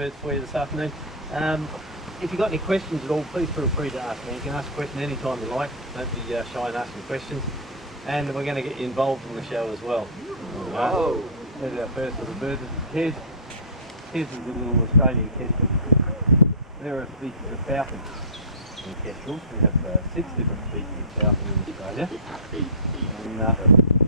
birds for you this afternoon. If you've got any questions at all, please feel free to ask me. You can ask a question anytime you like. Don't be shy in asking questions. And we're going to get you involved in the show as well. Whoa! There's our first little bird. Here's a little Australian kestrel. There are species of falcons in kestrels. We have 6 different species of falcon in Australia. And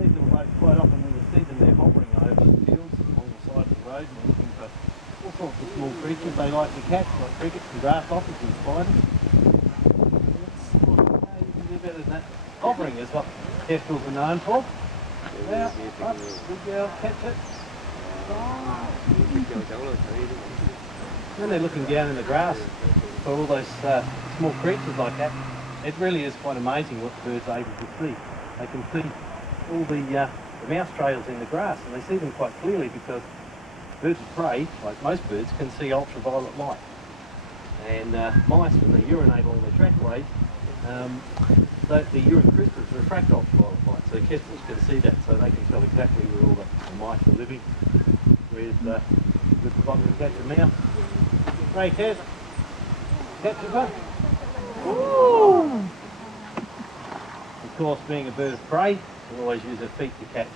these little blokes, quite often when you see them, they're hovering over the fields along the side of the road and looking for all sorts of small creatures they like to catch, like crickets and grasshoppers and spiders. You can do better than that. Hovering is what kestrels are known for. Now, up, good girl, catch it. When they're looking down in the grass for all those small creatures like that, it really is quite amazing what the birds are able to see. They can see all the mouse trails in the grass, and they see them quite clearly because birds of prey, like most birds, can see ultraviolet light. And mice, when they urinate along their trackways, the urine crystals refract ultraviolet light, so kestrels can see that, so they can tell exactly where all the mice are living. Where's the good spot to catch a mouse? Ray, Kes, catch a bug. Of course, being a bird of prey, we'll always use their feet to catch,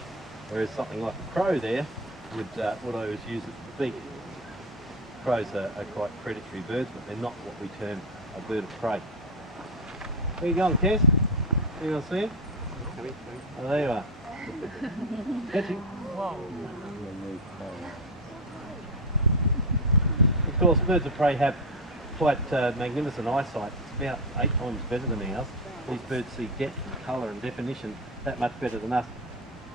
whereas something like a crow there would always use the beak. Crows are quite predatory birds, but they're not what we term a bird of prey. Where you going, Kes? You want to see him? Oh, there you are. Catching. Of course, birds of prey have quite magnificent eyesight. It's about 8 times better than ours. These birds see depth and colour and definition that much better than us.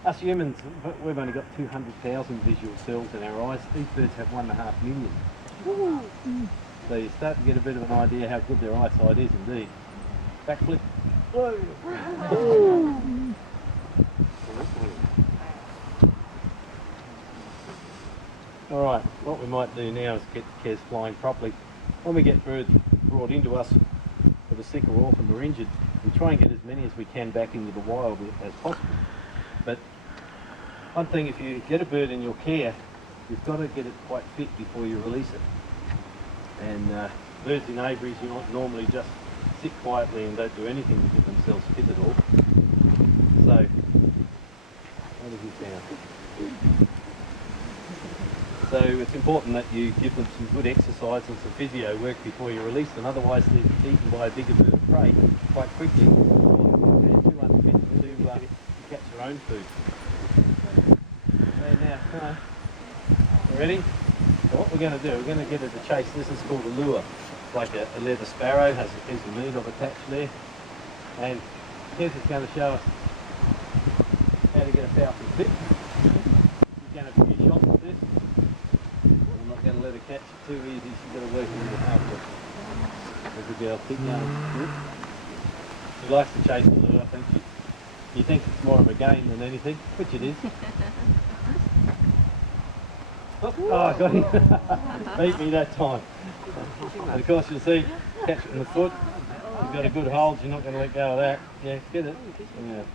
Us humans, we've only got 200,000 visual cells in our eyes. These birds have 1.5 million. So you start to get a bit of an idea how good their eyesight is indeed. Backflip. Alright, what we might do now is get the Kes flying properly. When we get birds brought into us that are sick or orphaned or injured, we try and get as many as we can back into the wild as possible. But one thing, if you get a bird in your care, you've got to get it quite fit before you release it. And birds in aviaries, you not normally just sit quietly and don't do anything to get themselves fit at all. So, how does he sound? So it's important that you give them some good exercise and some physio work before you release them, otherwise they're eaten by a bigger bird of prey quite quickly. They're too unfit to catch their own food. So now, ready? So what we're going to do, we're going to get it to chase. This is called a lure. It's like a leather sparrow, has a piece of meat attached there. And Kes is going to show us how to get a falcon fit. He's going to have a few shots with this. I'm not going to let her catch it too easy, she's got to work a little hard. There's a girl, keep going. She likes to chase the lure, I think. She thinks it's more of a game than anything, which it is. Oh, I got him. Beat me that time. And of course you'll see, catch it in the foot. You've got a good hold, you're not going to let go of that. Yeah, get it. Yeah.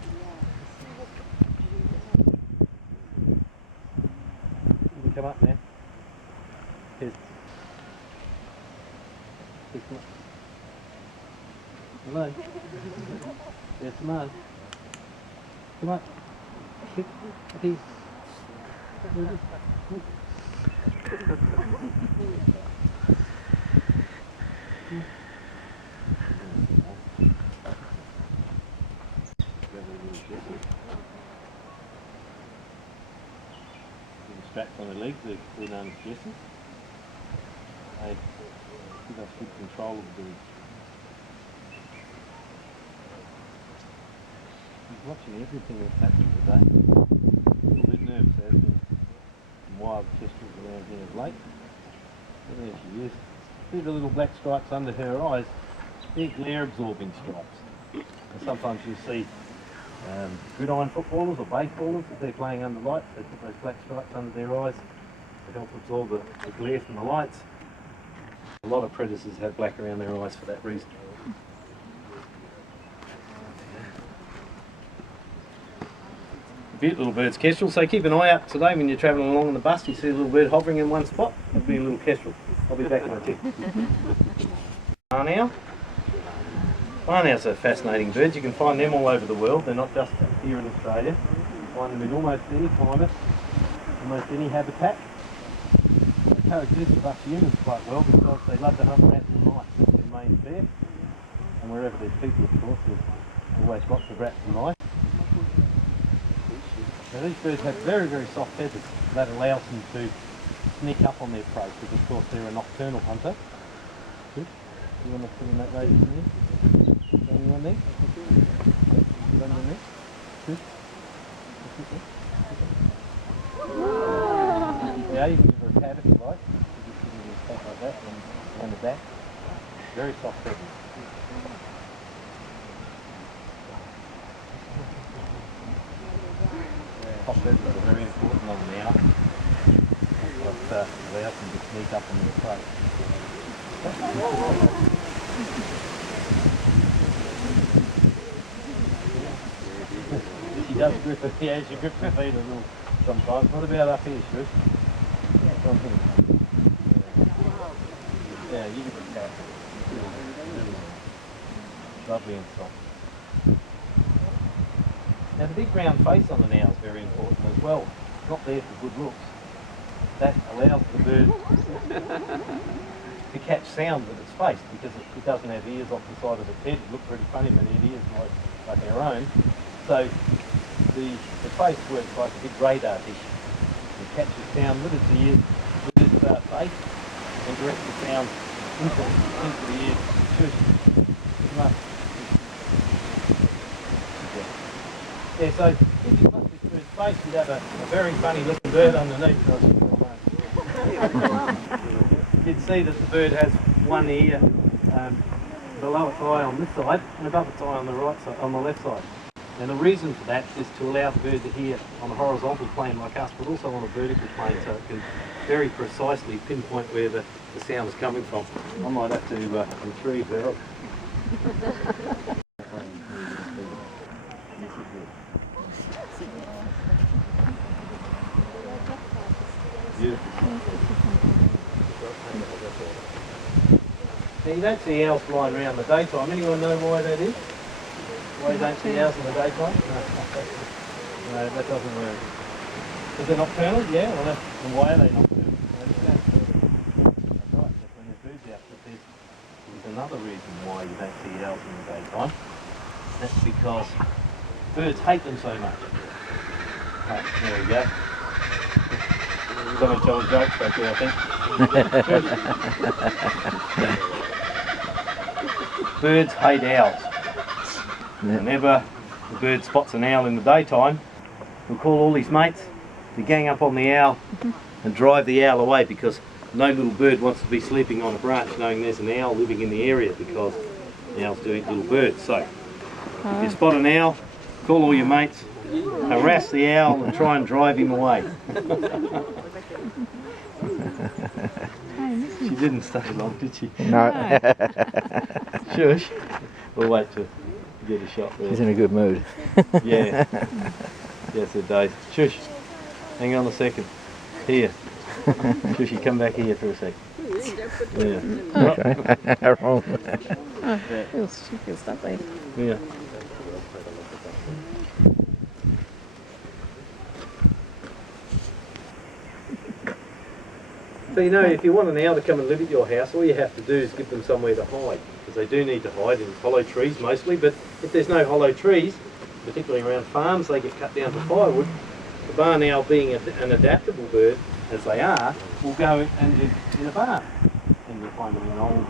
You can come up now. Here's. Hello. Yes, no. Come on. Please. Straps on their legs, they're known as dressers. They give us good control of the birds. He's watching everything that's happening today. A little bit nervous, there's been some wild kestrels around here of late. But there she is. See the little black stripes under her eyes? They're glare absorbing stripes. And sometimes you'll see gridiron footballers or baseballers, if they're playing under lights, they put those black stripes under their eyes to help absorb the glare from the lights. A lot of predators have black around their eyes for that reason. Beautiful little birds, kestrel, so keep an eye out today when you're travelling along on the bus, you see a little bird hovering in one spot, it'll be a little kestrel. I'll be back in a tick. Barn owl. Barn owls are fascinating birds. You can find them all over the world. They're not just here in Australia. You find them in almost any climate, almost any habitat. They coexist with us humans quite well because they love to hunt rats and mice. That's their main fare. And wherever there's people, of course, there's always lots of rats and mice. Now these birds have very, very soft feathers. That allows them to sneak up on their prey because, of course, they're a nocturnal hunter. Good. You want to put in that lady in there? Anyone there? Good on your neck. Good. Yeah, you can give her a pat if you like. You just give her a pat like that and the back. Very soft feathers. Soft feathers are very important on the owl. What allows them to sneak up on their prey. She does grip her, yeah, she grips her feet a little sometimes. What about up here, Shush? From here. Yeah, you can put that. Lovely and soft. Now the big round face on an owl is very important as well. It's not there for good looks. That allows the bird to catch sound with its face because it doesn't have ears off the side of its head. It looks pretty funny when it had ears like our own. So the face works like a big radar dish. It catches sound with its ears, with its face, and directs the sound into the ears. Come on. Yeah, so if you look at this bird's face, you'd have a very funny looking bird underneath. You'd see that the bird has one ear below its eye on this side and above its eye on the right side, on the left side. And the reason for that is to allow the bird to hear on a horizontal plane like us, but also on a vertical plane, so it can very precisely pinpoint where the sound is coming from. I might have to retrieve her. Now you don't see owls flying around in the daytime. Anyone know why that is? Why you don't see owls in the daytime? No, that doesn't work. Is it nocturnal? Yeah, well, and why are they nocturnal? That's right, that's when there's birds out. But there's another reason why you don't see owls in the daytime. That's because birds hate them so much. Right, there we go. Someone telling jokes back there, I think. Birds hate owls. Whenever the bird spots an owl in the daytime, he'll call all his mates to gang up on the owl and drive the owl away because no little bird wants to be sleeping on a branch knowing there's an owl living in the area because the owls do eat little birds. So, if you spot an owl, call all your mates, harass the owl and try and drive him away. She didn't stay long, did she? No. Shush. We'll wait to get a shot there. She's in a good mood. Yeah. Yes, it does. Shush. Hang on a second. Here. Shushy, come back here for a sec. Yeah. Okay. Wrong. Yeah. She feels lovely. Yeah. So you know, if you want an owl to come and live at your house, all you have to do is give them somewhere to hide, because they do need to hide in hollow trees mostly, but if there's no hollow trees, particularly around farms, they get cut down for firewood. The barn owl, being an adaptable bird, as they are, will go and live in a barn. And you'll find them in old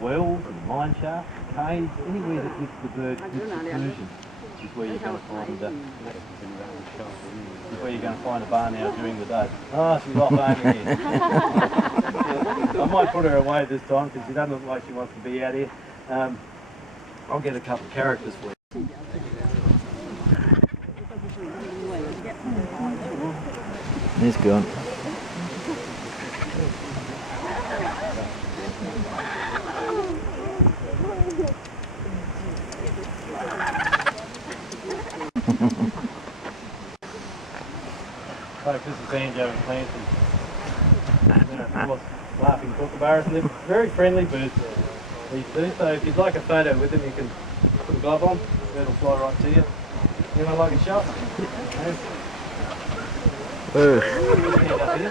wells and mine shafts, caves, anywhere that gives the bird good seclusion is where you're going to find a barn owl during the day. Oh, she's off home again. I might put her away this time because she doesn't look like she wants to be out here. I'll get a couple of characters for you. He's gone. Like this is Banjo and Clancy. of course, laughing kookaburras, and they're very friendly birds, these two. So if you'd like a photo with them, you can put a glove on, it'll fly right to you. You want like a shot? Whoa. Stand up here.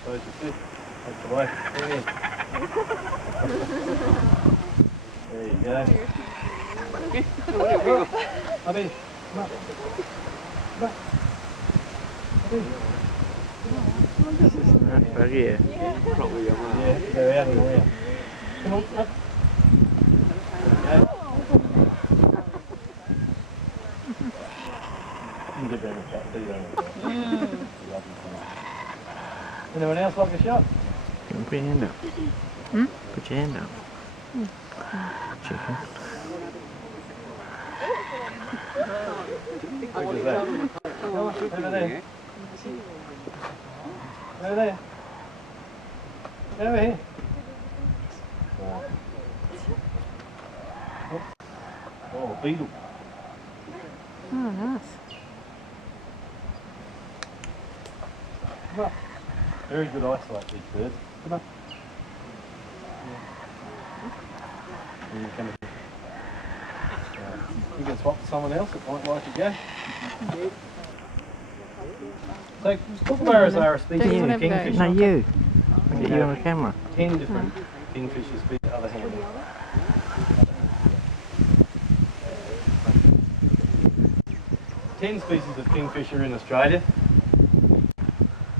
Suppose you fit. That's the way. There you go. Abby, come up. Come up. Abby. Back here. Yeah, go out and around. Come on, up. There you go. You can get better shot too, don't you? Anyone else like a shot? Put your hand up. Put your hand up. Chicken. Look at that. Over there. Over there. Over here. Oh, beetle. Oh, nice. Come up. Very good eyesight, these birds. Come up. Yeah. You come here. You can swap to someone else that might like to go. So, kookaburras are a species Don't of you kingfisher. No, you. Look at you on the camera. 10 different kingfisher species. Other hand. 10 species of kingfisher in Australia.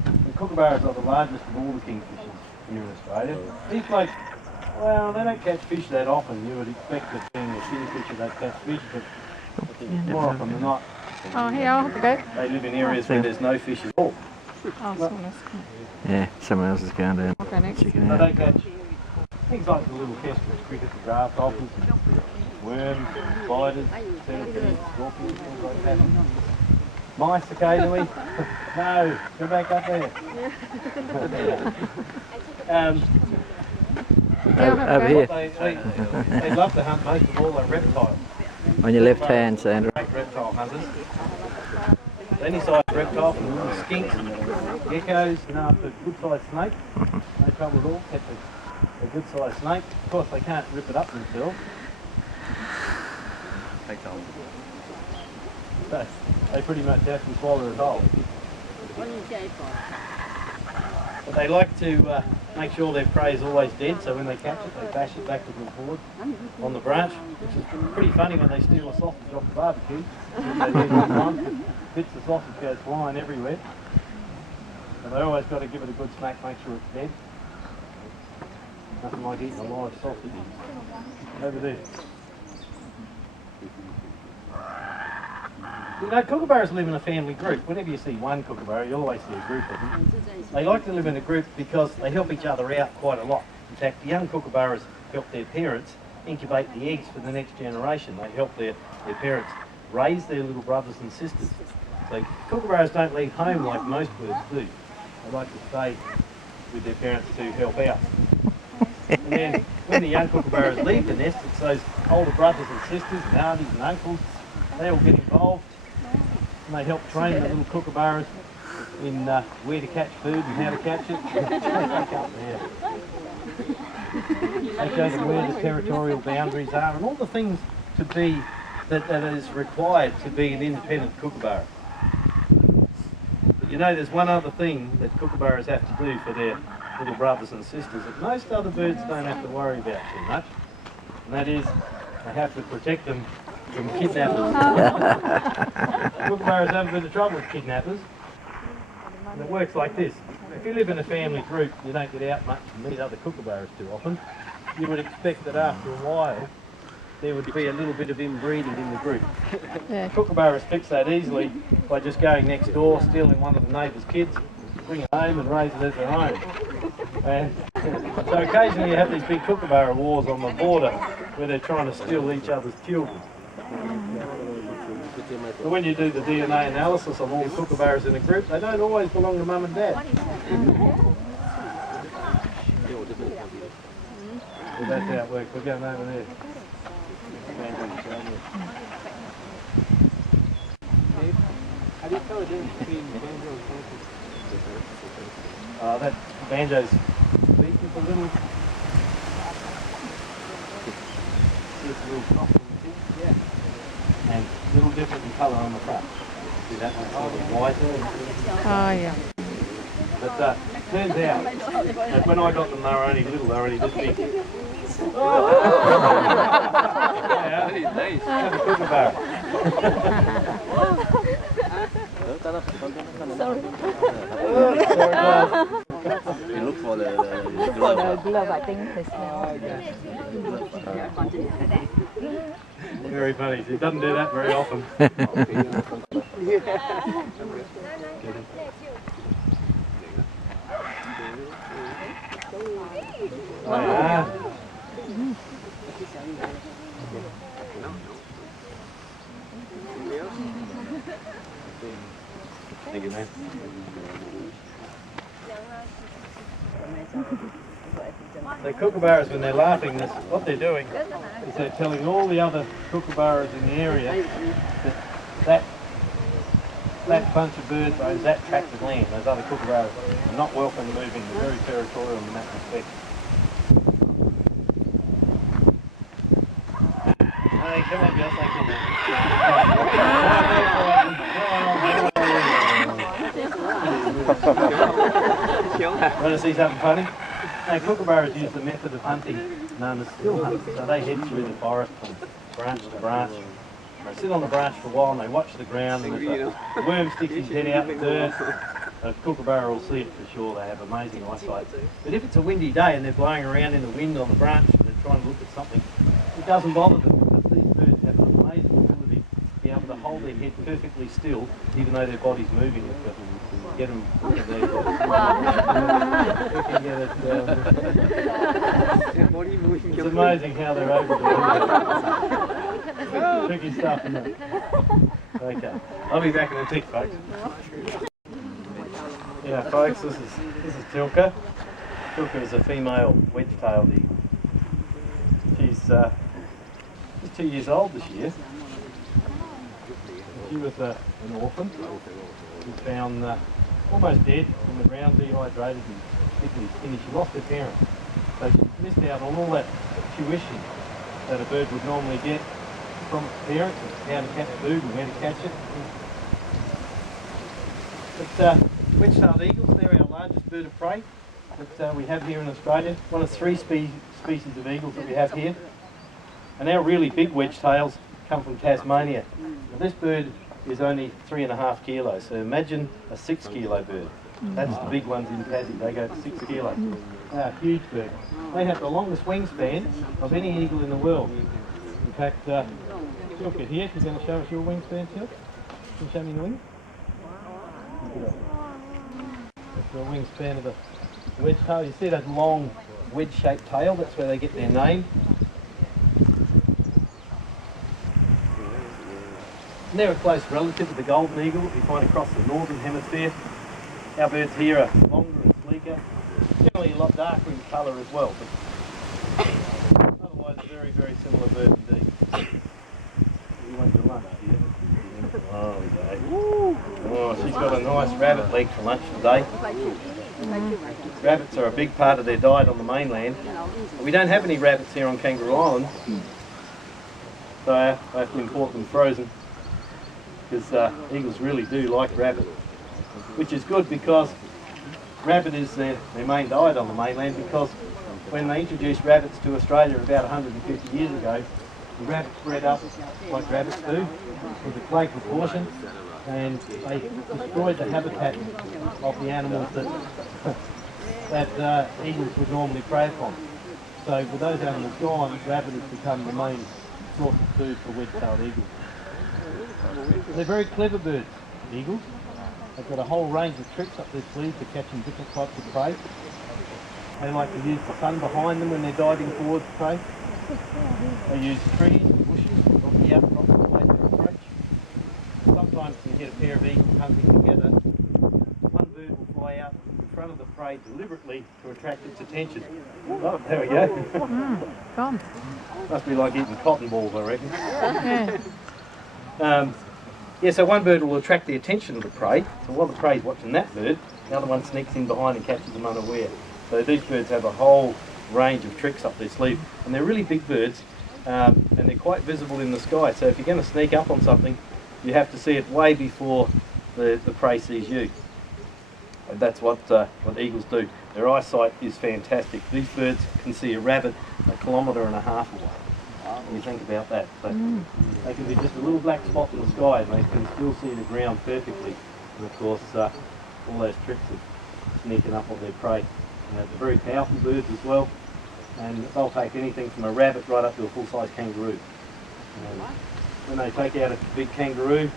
The kookaburras are the largest of all the kingfishers here in Australia. These blokes, well, they don't catch fish that often. You would expect that being a kingfisher they'd catch fish, but more often than not, Oh, here, I'll have a go. they live in areas where there's no fish at all. Oh, someone Yeah, someone else is going down. I'll go next. Chicken So out. they catch things like the little kestrels, crickets, grass hoppers, worms, spiders, centipedes, scorpions, things like that. Mice occasionally. No, go back up there. Yeah, I'll have Over a go. here. They love to hunt most of all are reptiles. On your left hand, Sandra. Great reptile hunters. Any size reptile from little skinks, geckos, up to good sized snake. No trouble at all. Catch a good sized snake. Of course, they can't rip it up themselves. So they pretty much have to swallow it whole. But they like to make sure their prey is always dead, so when they catch it, they bash it backwards and forward on the branch, which is pretty funny when they steal a sausage off the barbecue. They leave it on, bits of sausage goes flying everywhere. So they always got to give it a good smack, make sure it's dead. Nothing like eating a live sausage. Over there. You know, kookaburras live in a family group. Whenever you see one kookaburra, you always see a group of them. They like to live in a group because they help each other out quite a lot. In fact, the young kookaburras help their parents incubate the eggs for the next generation. They help their parents raise their little brothers and sisters. So kookaburras don't leave home like most birds do. They like to stay with their parents to help out. And then when the young kookaburras leave the nest, it's those older brothers and sisters and aunties and uncles. They all get involved and they help train the little kookaburras in where to catch food and how to catch it. They show them where the territorial boundaries are and all the things to be that is required to be an independent kookaburra. But you know, there's one other thing that kookaburras have to do for their little brothers and sisters that most other birds don't have to worry about too much, and that is they have to protect them from kidnappers. Kookaburras have a bit of trouble with kidnappers, and it works like this. If you live in a family group, you don't get out much and meet other kookaburras too often. You would expect that after a while there would be a little bit of inbreeding in the group. Yeah. Kookaburras fix that easily by just going next door, stealing one of the neighbour's kids, bring it home and raise it as their own. And so occasionally you have these big kookaburra wars on the border where they're trying to steal each other's children. But when you do the DNA analysis of all the kookaburras in a group, they don't always belong to mum and dad. So that's how it works. We're going over there. How do you tell the difference between banjo and banjo? That banjo's beak is a little. It's a little soft on the tip. Yeah. And a little different in colour on the front. See that one's sort of whiter. Oh, yeah. But turns out that when I got them, they were only little. They were only this big. Yeah, nice. Have a kookaburra. Sorry. You look for the Glove, I think it's Very funny. He doesn't do that very often. Oh, yeah. Thank you, man. The kookaburras, when they're laughing, what they're doing is they're telling all the other kookaburras in the area that bunch of birds owns that tract of land. Those other kookaburras are not welcome moving. They're very territorial in that respect. Hey, come on, Gus, Want to see something funny? Now, kookaburras use the method of hunting known as still hunt. So they head through the forest from branch to branch. They sit on the branch for a while and they watch the ground, and if a worm sticks his head out the dirt, a kookaburra will see it for sure. They have amazing eyesight. But if it's a windy day and they're blowing around in the wind on the branch and they're trying to look at something, it doesn't bother them, because these birds have an amazing ability to be able to hold their head perfectly still even though their body's moving. Get them. It's amazing how they're able to do that. Tricky stuff, isn't it? Okay, I'll be back in a tick, folks. Yeah, folks, this is Tilka. Tilka is a female wedge-tailed eagle. She's 2 years old this year. She was an orphan. She was found almost dead on the ground, dehydrated and particularly skinny. She lost her parents. So she missed out on all that tuition that a bird would normally get from its parents, and how to catch food and where to catch it. But wedge-tailed eagles, they're our largest bird of prey that we have here in Australia. One of 3 species of eagles that we have here. And our really big wedge-tails come from Tasmania. Now, this bird is only 3.5 kilos, so imagine a 6 kilo bird. That's the big ones in Tassie, they go to 6 kilos. They are a huge bird. They have the longest wingspan of any eagle in the world. In fact, look at here, if you're going to show us your wingspan, Phil. Can you show me the wings? That's the wingspan of a wedge tail. You see that long wedge-shaped tail, that's where they get their name. And they're a close relative of the golden eagle that we find across the northern hemisphere. Our birds here are longer and sleeker, generally a lot darker in colour as well, but otherwise a very, very similar bird indeed. You want your lunch, do you? Oh, okay. Oh, she's got a nice rabbit leg for lunch today. Rabbits are a big part of their diet on the mainland. We don't have any rabbits here on Kangaroo Island, so I have to import them frozen, because eagles really do like rabbit, which is good because rabbit is their main diet on the mainland, because when they introduced rabbits to Australia about 150 years ago, the rabbits bred up like rabbits do, with a clay proportion, and they destroyed the habitat of the animals that eagles would normally prey upon. So with those animals gone, rabbit has become the main source of food for wedge-tailed eagles. They're very clever birds, eagles. They've got a whole range of tricks up their sleeves for catching different types of prey. They like to use the sun behind them when they're diving towards prey. They use trees and bushes or the outcrops to make their approach. Sometimes you get a pair of eagles hunting together. One bird will fly out in front of the prey deliberately to attract its attention. Oh, there we go. Gone. Must be like eating cotton balls, I reckon. Yeah. Yeah, so one bird will attract the attention of the prey. So while the prey's watching that bird, the other one sneaks in behind and catches them unaware. So these birds have a whole range of tricks up their sleeve. And they're really big birds, and they're quite visible in the sky. So if you're going to sneak up on something, you have to see it way before the prey sees you. And that's what eagles do. Their eyesight is fantastic. These birds can see a rabbit 1.5 kilometres away. When you think about that. So they can be just a little black spot in the sky and they can still see the ground perfectly. And of course, all those tricks of sneaking up on their prey. They're very powerful birds as well. And they'll take anything from a rabbit right up to a full-size kangaroo. And when they take out a big kangaroo,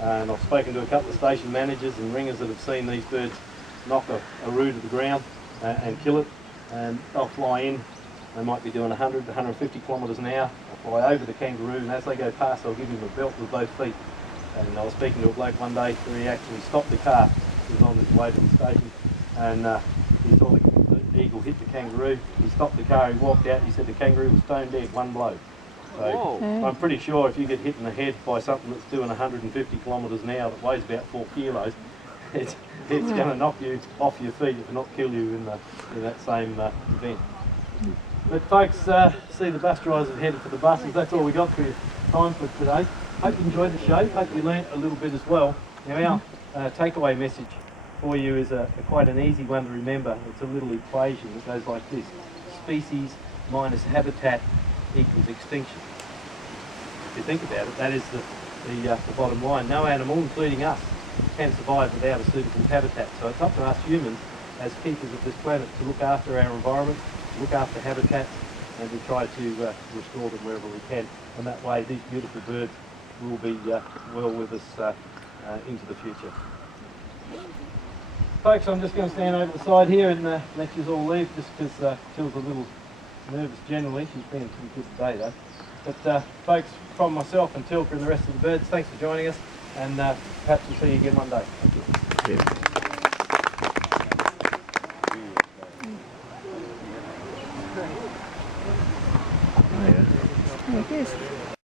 and I've spoken to a couple of station managers and ringers that have seen these birds knock a roo to the ground and kill it, and they'll fly in. They might be doing 100 to 150 kilometres an hour. They'll fly over the kangaroo, and as they go past, they'll give him a belt with both feet. And I was speaking to a bloke one day where he actually stopped the car. He was on his way to the station, and he saw the eagle hit the kangaroo. He stopped the car, he walked out, he said the kangaroo was stone dead, one blow. So I'm pretty sure if you get hit in the head by something that's doing 150 kilometres an hour that weighs about 4 kilos, it's going to knock you off your feet, if not kill you in that same event. But folks, see the bus drivers have headed for the buses. That's all we got for your time for today. Hope you enjoyed the show. Hope you learnt a little bit as well. Now our takeaway message for you is quite an easy one to remember. It's a little equation that goes like this: species minus habitat equals extinction. If you think about it, that is the bottom line. No animal, including us, can survive without a suitable habitat. So it's up to us humans as keepers of this planet to look after our environment, look after habitats, and to try to restore them wherever we can. And that way these beautiful birds will be well with us into the future. Folks, I'm just going to stand over the side here and let you all leave, just because Till's a little nervous generally. She's been pretty good today though. But folks, from myself and Tilka and the rest of the birds, thanks for joining us, and perhaps we'll see you again one day. Thank you. Yeah. There it is.